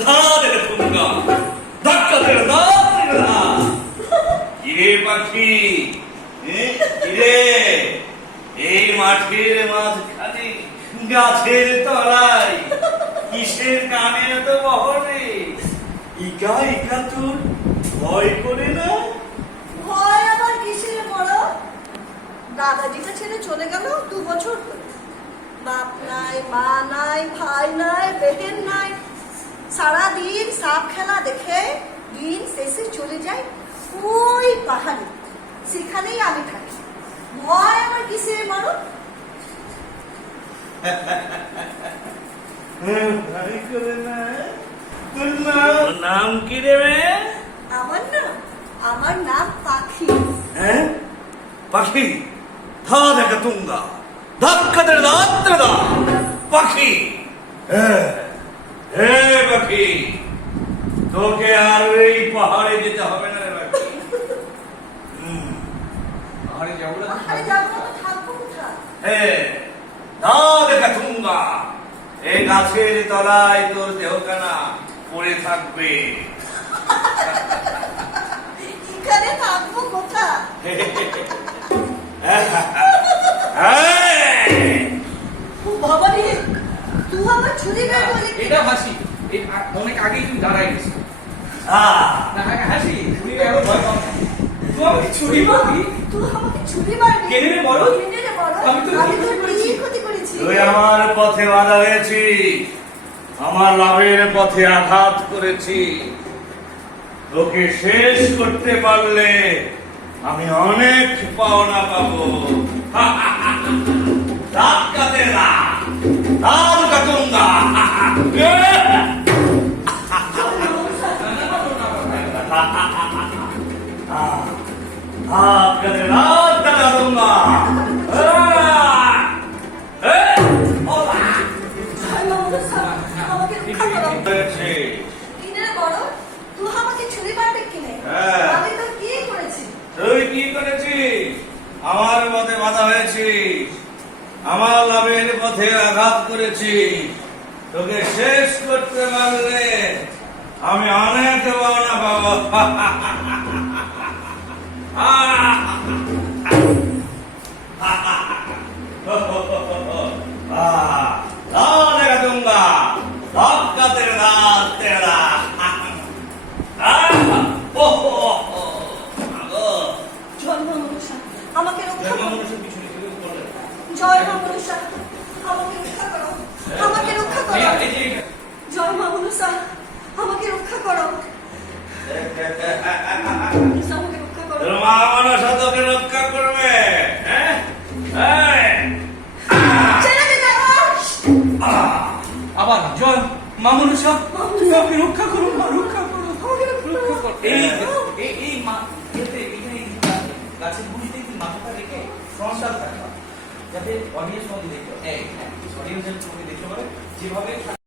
রাধে তুঙ্গা ধাক্কা দেড় না কিরে পাখি এ, এই মাঠের মাঝখানে গাছের তলায় কিসের কানে এত বহরে ইকা ইকা তোর ভয় করে না ভয় আবার কিসের বড় দাদাজিটা ছেড়ে চলে গেল দু বছর। বাপ নাই মা নাই ভাই নাই বেহেন নাই। সারাদিন সাপ খেলা দেখে দিন শেষে চলে যায় ওই পাহাড়ে। সেখানেই আমি থাকি। ভয় আবার কিসের বড় হ্যাঁ, করে না তোর নাম? নাম কি রে আমার নাম? আমার নাম পাখি। হ্যাঁ? পাখি? ধা দেখা তুঙ্গা। ধাক্কা দে রাত্রে দা পাখি। হ্যাঁ হে পাখি। তোকে আর এই পাহাড়ে যেতে হবে না রে পাখি। পাহাড়ে যাব না? যাব না দেখা তুঙ্গা। এই গাছের তলায় তোর দেহখানা পড়ে থাকবে। এখানে থাকব কোথায় হ্যাঁ ও বাবা রে তুই আমার ছুরি বের করলি কি? এটা হাসি এই আ- অনেক আগেই তুমি দাঁড়াই গেছো। আহ না আগে হাসি তুমি এখন ভয় পাও তুই আমাকে ছুরি মারবি তুই আমাকে ছুরি মারবি কেনে রে বড়? কেনে রে বড়? আমি তোর আমি কি তোর ক্ষতি করেছি? কি ক্ষতি করেছি। তুই আমার পথে বাধা হয়েছি। আমার লাভের পথে আঘাত করেছি। তোকে শেষ করতে পারলে আমি অনেক পাওনা পাবো। ধাক্কাতে না। তুই কি করেছি করেছিস আমার হয়েছিস। আমার লাভের পথে আঘাত করেছিস। তোকে শেষ করতে পারলে আমি অনেক পাওনা পাবো দেখা দুঙ্গা ধক্কা তেরে দাঁত তেরে দাঁত জয় মামুদ স্যার, আমাকে রক্ষা করো জয় মামুদ স্যার, আমাকে রক্ষা করো আমাকে রক্ষা করো এই- এই যে- জয় মামুদ স্যার, আমাকে রক্ষা করো আমাকে রক্ষা করো তোকে রক্ষা করবে হ্যাঁ? এই! ছেড়ে দে দাদা আবার জয় মামুন রক্ষা করুন রক্ষা করুন রক্ষা। এই এই এই মা এতে এখানে এই গাছের গুড়িতে একটু মাথাটা রেখে ফ্রন্টটা রাখা যাতে অডিয়েন্স মধ্যে দেখতে এই অডিয়েন্স মধ্যে দেখতে পারে। যেভাবে